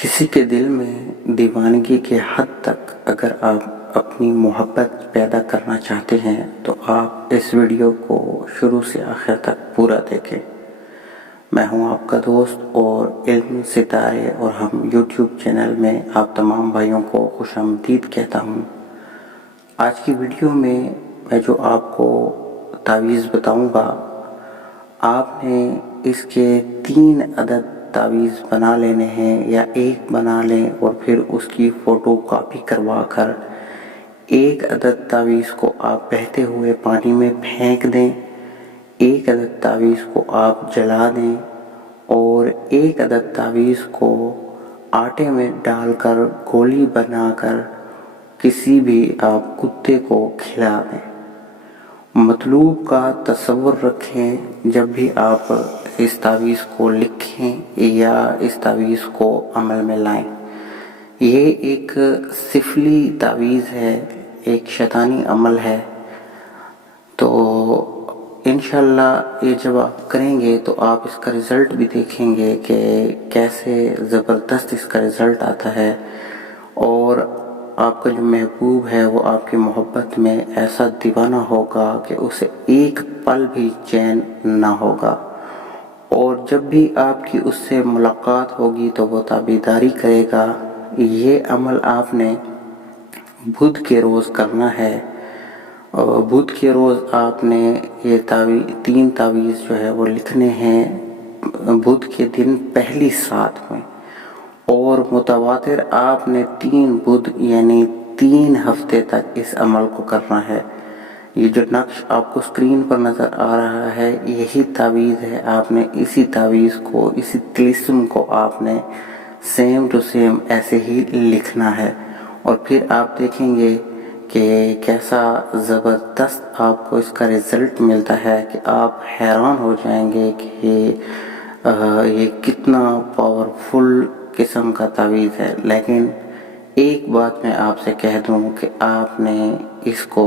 کسی کے دل میں دیوانگی کے حد تک اگر آپ اپنی محبت پیدا کرنا چاہتے ہیں تو آپ اس ویڈیو کو شروع سے آخر تک پورا دیکھیں۔ میں ہوں آپ کا دوست اور علم ستارے اور ہم یوٹیوب چینل میں آپ تمام بھائیوں کو خوش آمدید کہتا ہوں۔ آج کی ویڈیو میں جو آپ کو تعویذ بتاؤں گا، آپ نے اس کے 3 عدد تعویذ بنا لینے ہیں یا ایک بنا لیں اور پھر اس کی فوٹو کاپی کروا کر ایک عدد تعویذ کو آپ بہتے ہوئے پانی میں پھینک دیں، ایک عدد تعویذ کو آپ جلا دیں اور ایک عدد تعویذ کو آٹے میں ڈال کر گولی بنا کر کسی بھی آپ کتے کو کھلا دیں۔ مطلوب کا تصور رکھیں جب بھی آپ اس تعویذ کو لکھیں یا اس تعویذ کو عمل میں لائیں۔ یہ ایک سفلی تعویذ ہے، ایک شیطانی عمل ہے، تو انشاءاللہ یہ جب آپ کریں گے تو آپ اس کا رزلٹ بھی دیکھیں گے کہ کیسے زبردست اس کا رزلٹ آتا ہے، اور آپ کا جو محبوب ہے وہ آپ کی محبت میں ایسا دیوانہ ہوگا کہ اسے ایک پل بھی چین نہ ہوگا، اور جب بھی آپ کی اس سے ملاقات ہوگی تو وہ تابعداری کرے گا۔ یہ عمل آپ نے بدھ کے روز کرنا ہے، اور بدھ کے روز آپ نے یہ 3 تعویذ جو ہے وہ لکھنے ہیں بدھ کے دن پہلی سات میں، اور متواتر آپ نے 3 بدھ یعنی 3 ہفتے تک اس عمل کو کرنا ہے۔ یہ جو نقش آپ کو اسکرین پر نظر آ رہا ہے یہی تعویذ ہے، آپ نے اسی تعویذ کو، اسی طلسم کو آپ نے سیم ٹو سیم ایسے ہی لکھنا ہے، اور پھر آپ دیکھیں گے کہ کیسا زبردست آپ کو اس کا رزلٹ ملتا ہے کہ آپ حیران ہو جائیں گے کہ یہ کتنا پاورفل قسم کا تعویذ ہے۔ لیکن ایک بات میں آپ سے کہہ دوں کہ آپ نے اس کو،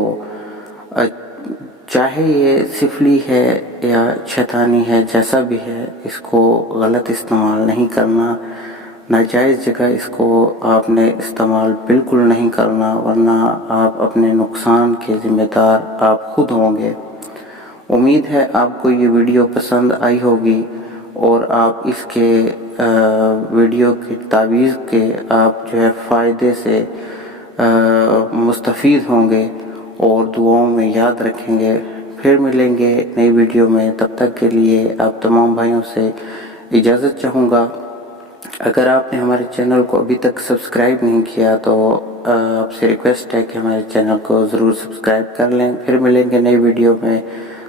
چاہے یہ سفلی ہے یا شیطانی ہے، جیسا بھی ہے، اس کو غلط استعمال نہیں کرنا، ناجائز جگہ اس کو آپ نے استعمال بالکل نہیں کرنا، ورنہ آپ اپنے نقصان کے ذمہ دار آپ خود ہوں گے۔ امید ہے آپ کو یہ ویڈیو پسند آئی ہوگی اور آپ اس کے ویڈیو کی تعویذ کے آپ جو ہے فائدے سے مستفید ہوں گے اور دعاؤں میں یاد رکھیں گے۔ پھر ملیں گے نئی ویڈیو میں، تب تک کے لیے آپ تمام بھائیوں سے اجازت چاہوں گا۔ اگر آپ نے ہمارے چینل کو ابھی تک سبسکرائب نہیں کیا تو آپ سے ریکویسٹ ہے کہ ہمارے چینل کو ضرور سبسکرائب کر لیں۔ پھر ملیں گے نئی ویڈیو میں،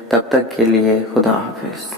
تب تک کے لیے خدا حافظ۔